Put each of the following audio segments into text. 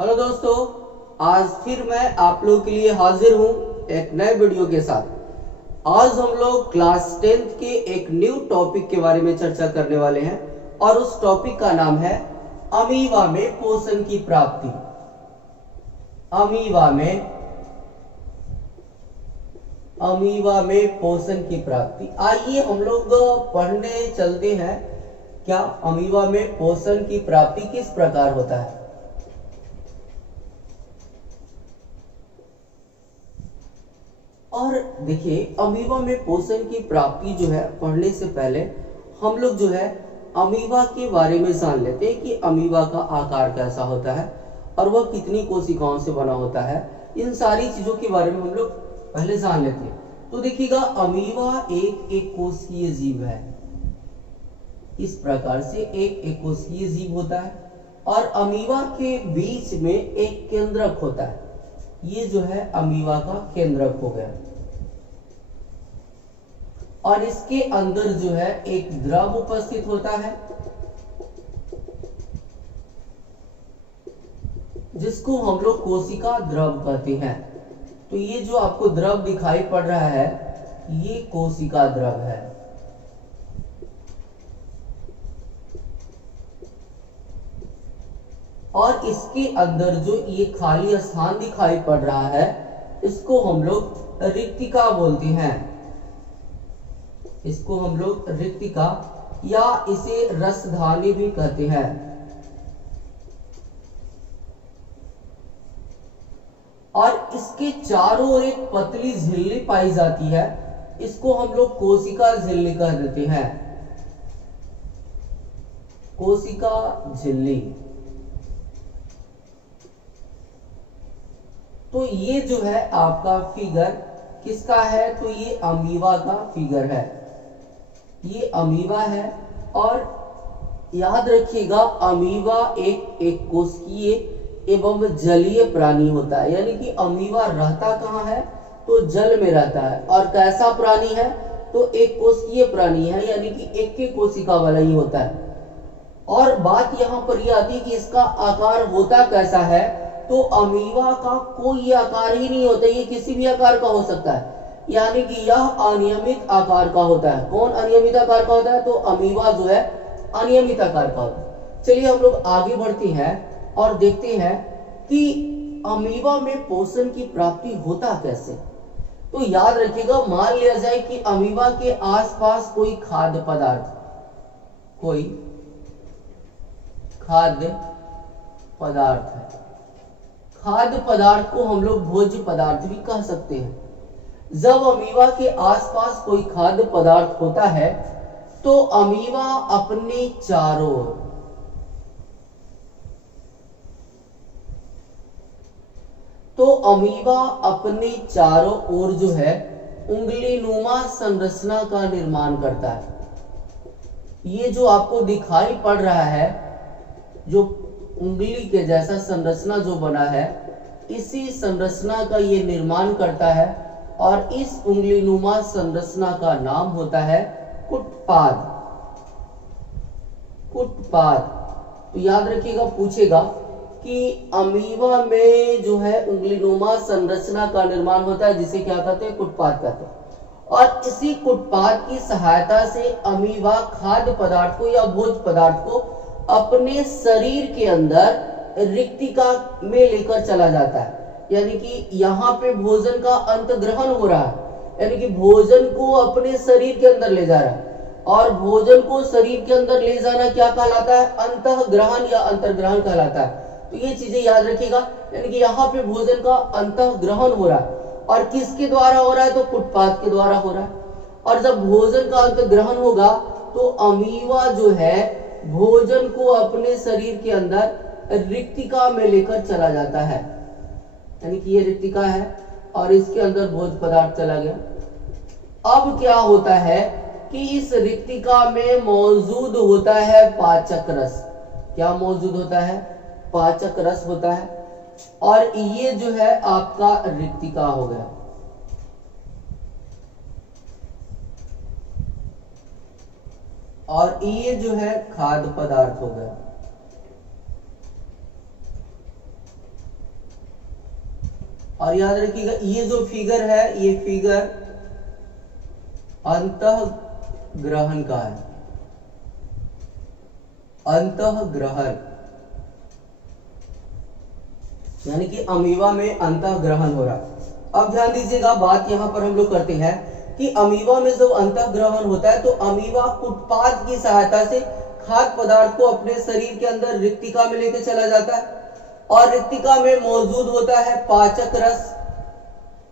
Hello दोस्तों, आज फिर मैं आप लोगों के लिए हाजिर हूं एक नए वीडियो के साथ। आज हम लोग क्लास 10th के एक न्यू टॉपिक के बारे में चर्चा करने वाले हैं और उस टॉपिक का नाम है अमीबा में पोषण की प्राप्ति। अमीबा में पोषण की प्राप्ति। आइए हम लोग पढ़ने चलते हैं। क्या अमीबा में पोषण की प्राप्ति किस प्रकार होता है? और देखिए, अमीबा में पोषण की प्राप्ति जो है, पढ़ने से पहले हम लोग जो है अमीबा के बारे में जान लेते हैं कि अमीबा का आकार कैसा होता है और वह कितनी कोशिकाओं से बना होता है। इन सारी चीजों के बारे में हम लोग पहले जान लेते हैं। तो देखिएगा, अमीबा एक कोशिकीय जीव है। इस प्रकार से एक कोशिकीय जीव होता है और अमीबा के बीच में एक केंद्रक होता है। ये जो है अमीबा का केंद्रक हो गया और इसके अंदर जो है एक द्रव उपस्थित होता है जिसको हम लोग कोशिका द्रव कहते हैं। तो ये जो आपको द्रव दिखाई पड़ रहा है, ये कोशिका द्रव है। और इसके अंदर जो ये खाली स्थान दिखाई पड़ रहा है, इसको हम लोग रिक्तिका बोलते हैं। इसको हम लोग रिक्तिका या इसे रसधानी भी कहते हैं। और इसके चारों ओर एक पतली झिल्ली पाई जाती है, इसको हम लोग कोशिका झिल्ली कह देते हैं। कोशिका झिल्ली। तो ये जो है आपका फिगर किसका है? तो ये अमीबा का फिगर है। ये अमीबा है और याद रखिएगा, अमीबा एक कोशिकीय एवं जलीय प्राणी होता है। यानी कि अमीबा रहता कहाँ है? तो जल में रहता है। और कैसा प्राणी है? तो एक कोशिकीय प्राणी है, यानी कि एक कोशिका वाला ही होता है। और बात यहाँ पर यह आती है कि इसका आकार होता कैसा है? तो अमीबा का कोई आकार ही नहीं होता, ये किसी भी आकार का हो सकता है। यानी कि यह अनियमित आकार का होता है। कौन अनियमित आकार का होता है? तो अमीबा जो है अनियमित आकार का होता है। चलिए हम लोग आगे बढ़ते हैं और देखते हैं कि अमीबा में पोषण की प्राप्ति होता कैसे। तो याद रखिएगा, मान लिया जाए कि अमीबा के आसपास कोई खाद्य पदार्थ है। खाद्य पदार्थ को हम लोग भोज्य पदार्थ भी कह सकते हैं। जब अमीबा के आसपास कोई खाद्य पदार्थ होता है तो अमीबा अपने चारों ओर जो है उंगलीनुमा संरचना का निर्माण करता है। ये जो आपको दिखाई पड़ रहा है, जो उंगली के जैसा संरचना जो बना है, इसी संरचना का ये निर्माण करता है और इस उंगलीनुमा संरचना का नाम होता है कुटपाद। तो याद रखिएगा, पूछेगा कि अमीबा में जो है उंगलीनुमा संरचना का निर्माण होता है, जिसे क्या कहते हैं? कुटपाद कहते हैं। और इसी कुटपाद की सहायता से अमीबा खाद्य पदार्थ को या भोज्य पदार्थ को अपने शरीर के अंदर रिक्तिका में लेकर चला जाता है। यानी कि यहाँ पे भोजन का अंतग्रहण हो रहा है, यानी कि भोजन को अपने शरीर के अंदर ले जा रहा है। और भोजन को शरीर के अंदर ले जाना क्या कहलाता है? अंतःग्रहण या अंतर्ग्रहण कहलाता है। तो ये चीजें याद रखिएगा, यानी कि यहाँ पे भोजन का अंतःग्रहण हो रहा है। और किसके द्वारा हो रहा है? तो कुटपाद के द्वारा हो रहा है। और जब भोजन का अंतग्रहण होगा तो अमीबा जो है भोजन को अपने शरीर के अंदर रिक्तिका में लेकर चला जाता है। यानी कि ये रिक्तिका है और इसके अंदर भोज्य पदार्थ चला गया। अब क्या होता है कि इस रिक्तिका में मौजूद होता है पाचक रस। क्या मौजूद होता है? पाचक रस होता है। और ये जो है आपका रिक्तिका हो गया। और ये जो है खाद्य पदार्थ हो गया। और याद रखिएगा ये जो फिगर है ये फिगर अंतःग्रहण का है, अंतःग्रहण, यानी कि अमीबा में अंतःग्रहण हो रहा है। अब ध्यान दीजिएगा, बात यहां पर हम लोग करते हैं कि अमीबा में जब अंतःग्रहण होता है तो अमीबा कुटपाद की सहायता से खाद्य पदार्थ को अपने शरीर के अंदर रिक्तिका में लेकर चला जाता है और रिक्तिका में मौजूद होता है पाचक रस,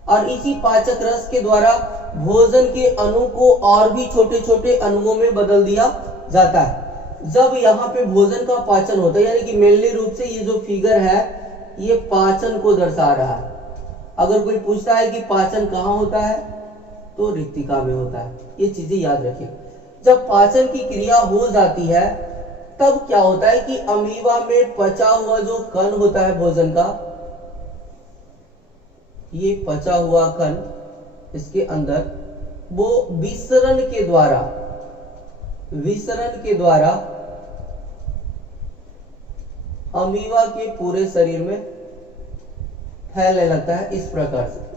और इसी पाचक रस के द्वारा भोजन के अणु को और भी छोटे छोटे अणुओं में बदल दिया जाता है। जब यहाँ पे भोजन का पाचन होता है, यानी कि मेनली रूप से ये जो फिगर है ये पाचन को दर्शा रहा है। अगर कोई पूछता है कि पाचन कहाँ होता है तो रिक्तिका में होता है। ये चीजें याद रखिए। जब पाचन की क्रिया हो जाती है तब क्या होता है कि अमीबा में पचा हुआ जो कण होता है भोजन का, ये पचा हुआ कण इसके अंदर वो विसरण के द्वारा अमीबा के पूरे शरीर में फैलने लगता है इस प्रकार से।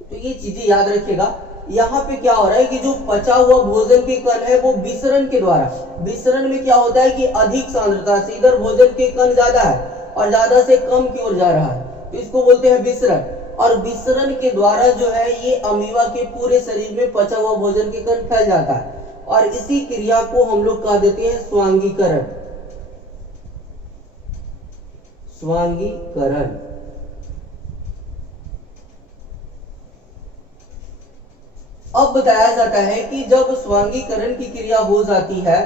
तो ये चीजें याद रखिएगा। यहाँ पे क्या हो रहा है कि जो पचा हुआ भोजन के कण है वो विसरण के द्वारा, विसरण में क्या होता है कि अधिक सांद्रता से इधर भोजन के कण ज्यादा है और ज्यादा से कम की ओर जा रहा है, तो इसको बोलते हैं विसरण। और विसरण के द्वारा जो है ये अमीबा के पूरे शरीर में पचा हुआ भोजन के कण फैल जाता है और इसी क्रिया को हम लोग कह देते हैं स्वांगीकरण। स्वांगीकरण। अब बताया जाता है कि जब स्वांगीकरण की क्रिया हो जाती है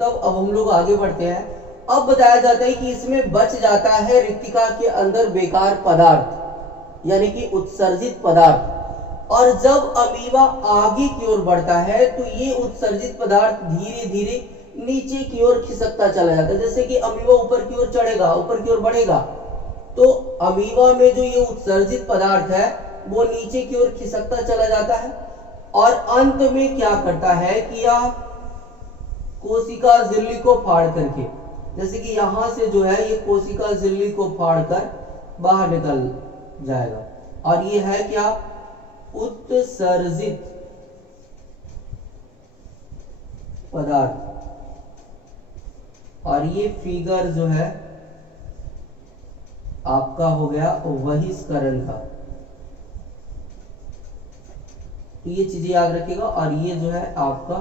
तब अब हम लोग आगे बढ़ते हैं। अब बताया जाता है कि इसमें बच जाता है रिक्तिका के अंदर बेकार पदार्थ, यानी कि उत्सर्जित पदार्थ। और जब अमीबा आगे की ओर बढ़ता है तो ये उत्सर्जित पदार्थ धीरे धीरे नीचे की ओर खिसकता चला जाता है। जैसे कि अमीबा ऊपर की ओर चढ़ेगा, ऊपर की ओर बढ़ेगा, तो अमीबा में जो ये उत्सर्जित पदार्थ है वो नीचे की ओर खिसकता चला जाता है और अंत में क्या करता है कि यह कोशिका झिल्ली को फाड़ करके, जैसे कि यहां से जो है ये कोशिका झिल्ली को फाड़कर बाहर निकल जाएगा। और ये है क्या? उत्सर्जित पदार्थ। और ये फिगर जो है आपका हो गया बहिष्करण का। तो ये चीजें याद रखिएगा। और ये जो है आपका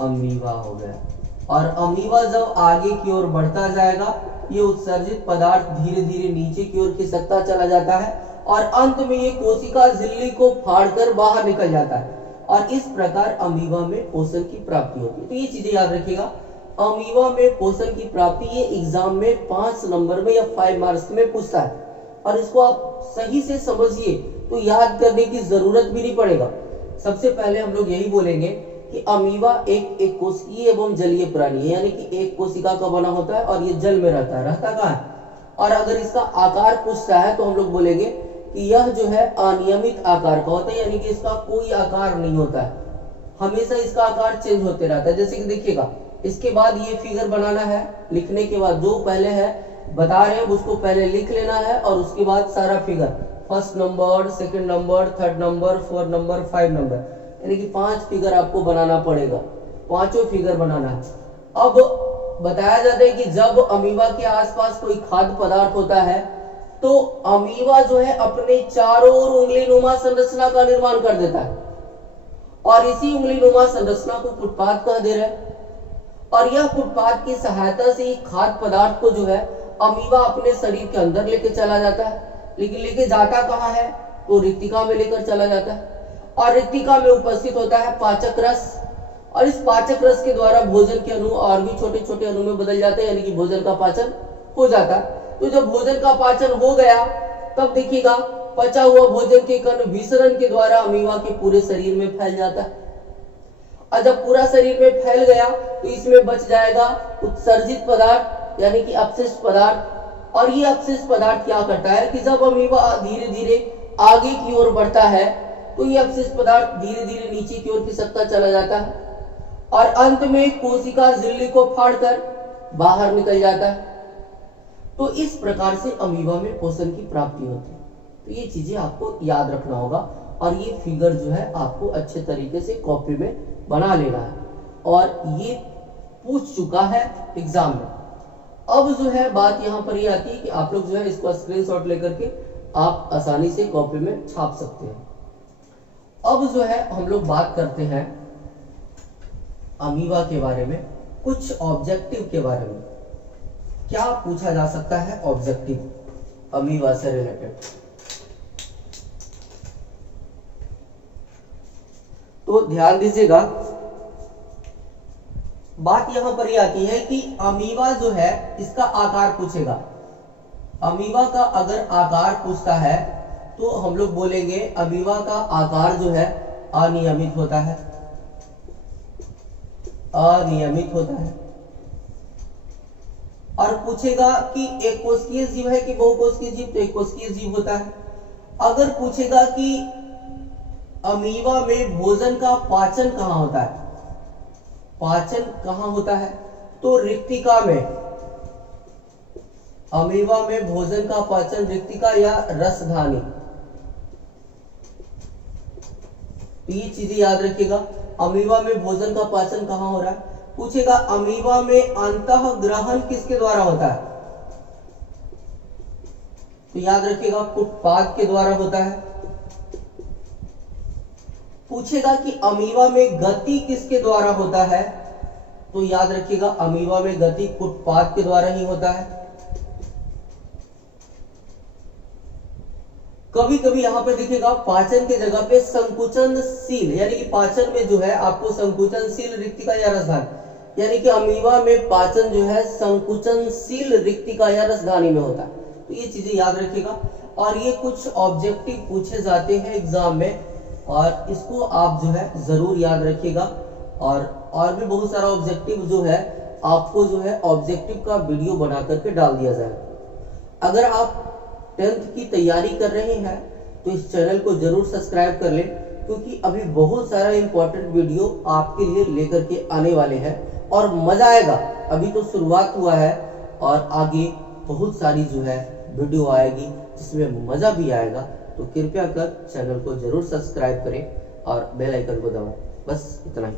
अमीबा हो गया। और अमीबा जब आगे की ओर बढ़ता जाएगा ये उत्सर्जित पदार्थ धीरे धीरे नीचे की ओर खिसकता चला जाता है और अंत में ये कोशिका झिल्ली को फाड़कर बाहर निकल जाता है और इस प्रकार अमीबा में पोषण की प्राप्ति होती है। तो ये चीजें याद रखिएगा। अमीबा में पोषण की प्राप्ति ये एग्जाम में 5 नंबर में या 5 मार्क्स में पूछता है और इसको आप सही से समझिए तो याद करने की जरूरत भी नहीं पड़ेगा। सबसे पहले हम लोग यही बोलेंगे कि अमीबा एक कोशिकीय एवं जलीय प्राणी है, यानी कि एक कोशिका का बना होता है और ये जल में रहता है। रहता कहाँ है? और अगर इसका आकार पूछता है तो हम लोग बोलेंगे कि यह जो है अनियमित आकार का होता है, यानी कि इसका कोई आकार नहीं होता है, हमेशा इसका आकार चेंज होते रहता है। जैसे कि देखिएगा, इसके बाद ये फिगर बनाना है, लिखने के बाद जो पहले है बता रहे हैं उसको पहले लिख लेना है और उसके बाद सारा figure, first number, second number, third number, 4 number, 5 number, यानी कि 5 फिगर आपको बनाना पड़ेगा, 5 फिगर बनाना है। अब बताया जाता है कि जब अमीबा के आसपास कोई खाद्य पदार्थ होता है तो अमीबा जो है अपने चारों ओर उंगलीनुमा संरचना का निर्माण कर देता है और इसी उंगलीनुमा संरचना को फुटपाथ कह दे रहे हैं। और यह फुटपाथ की सहायता से ही खाद्य पदार्थ को जो है अमीबा अपने शरीर के अंदर लेके चला जाता है। लेकिन लेके जाता कहाँ है? तो रिक्तिका में लेकर चला जाता है और रिक्तिका में उपस्थित होता है पाचक रस और इस पाचक रस के द्वारा भोजन के अणु और भी छोटे छोटे अणु में बदल जाते हैं, यानी कि भोजन का पाचन हो जाता है। तो जब भोजन का पाचन हो गया तब देखिएगा पचा हुआ भोजन के कण विसरण के द्वारा अमीबा के पूरे शरीर में फैल जाता है और जब पूरा शरीर में फैल गया तो इसमें बच जाएगा उत्सर्जित पदार्थ, यानी कि अपशिष्ट पदार्थ। और ये अपशिष्ट पदार्थ क्या करता है कि जब अमीबा धीरे धीरे आगे की ओर बढ़ता है तो ये अवशिष्ट पदार्थ धीरे धीरे नीचे की ओर खिसकता चला जाता है और अंत में कोशिका झिल्ली को फाड़कर बाहर निकल जाता है। तो इस प्रकार से अमीबा में पोषण की प्राप्ति होती है। तो ये चीजें आपको याद रखना होगा और ये फिगर जो है आपको अच्छे तरीके से कॉपी में बना लेना है और ये पूछ चुका है एग्जाम में। अब जो है बात यहाँ पर ये आती है कि आप लोग जो है इसको स्क्रीनशॉट लेकर के आप आसानी से कॉपी में छाप सकते हैं। अब जो है हम लोग बात करते हैं अमीबा के बारे में, कुछ ऑब्जेक्टिव के बारे में। क्या पूछा जा सकता है ऑब्जेक्टिव अमीबा से रिलेटेड? तो ध्यान दीजिएगा, बात यहां पर ये आती है कि अमीबा जो है इसका आकार पूछेगा। अमीबा का अगर आकार पूछता है तो हम लोग बोलेंगे अमीबा का आकार जो है अनियमित होता है, अनियमित होता है। और पूछेगा कि एक कोशिकीय जीव है कि बहुकोशिकीय जीव, तो एक कोशिकीय जीव होता है। अगर पूछेगा कि अमीबा में भोजन का पाचन कहां होता है, पाचन कहां होता है, तो रिक्तिका में। अमीबा में भोजन का पाचन रिक्तिका या रसधानी। तो ये चीजें याद रखिएगा, अमीबा में भोजन का पाचन कहां हो रहा है। पूछेगा अमीबा में अंतः ग्रहण किसके द्वारा होता है, तो याद रखिएगा कुटपाद के द्वारा होता है। पूछेगा कि अमीबा में गति किसके द्वारा होता है, तो याद रखिएगा अमीबा में गति कुटपाद के द्वारा ही होता है। कभी कभी यहां पे दिखेगा पाचन के जगह पे संकुचनशील, यानी कि पाचन में जो है आपको संकुचनशील रिक्तिका या रसधानी, यानी कि अमीबा में पाचन जो है संकुचनशील रिक्तिका या रसधानी में होता है। तो ये चीजें याद रखिएगा और ये कुछ ऑब्जेक्टिव पूछे जाते हैं एग्जाम में और इसको आप जो है जरूर याद रखिएगा। और भी बहुत सारा ऑब्जेक्टिव जो है आपको जो है ऑब्जेक्टिव का वीडियो बना करके डाल दिया जाएगा। अगर आप 10th की तैयारी कर रहे हैं तो इस चैनल को जरूर सब्सक्राइब कर लें, क्योंकि अभी बहुत सारा इंपॉर्टेंट वीडियो आपके लिए लेकर के आने वाले हैं और मजा आएगा। अभी तो शुरुआत हुआ है और आगे बहुत सारी जो है वीडियो आएगी जिसमें मजा भी आएगा। तो कृपया कर चैनल को जरूर सब्सक्राइब करें और बेल आइकन को दबाएं। बस इतना ही।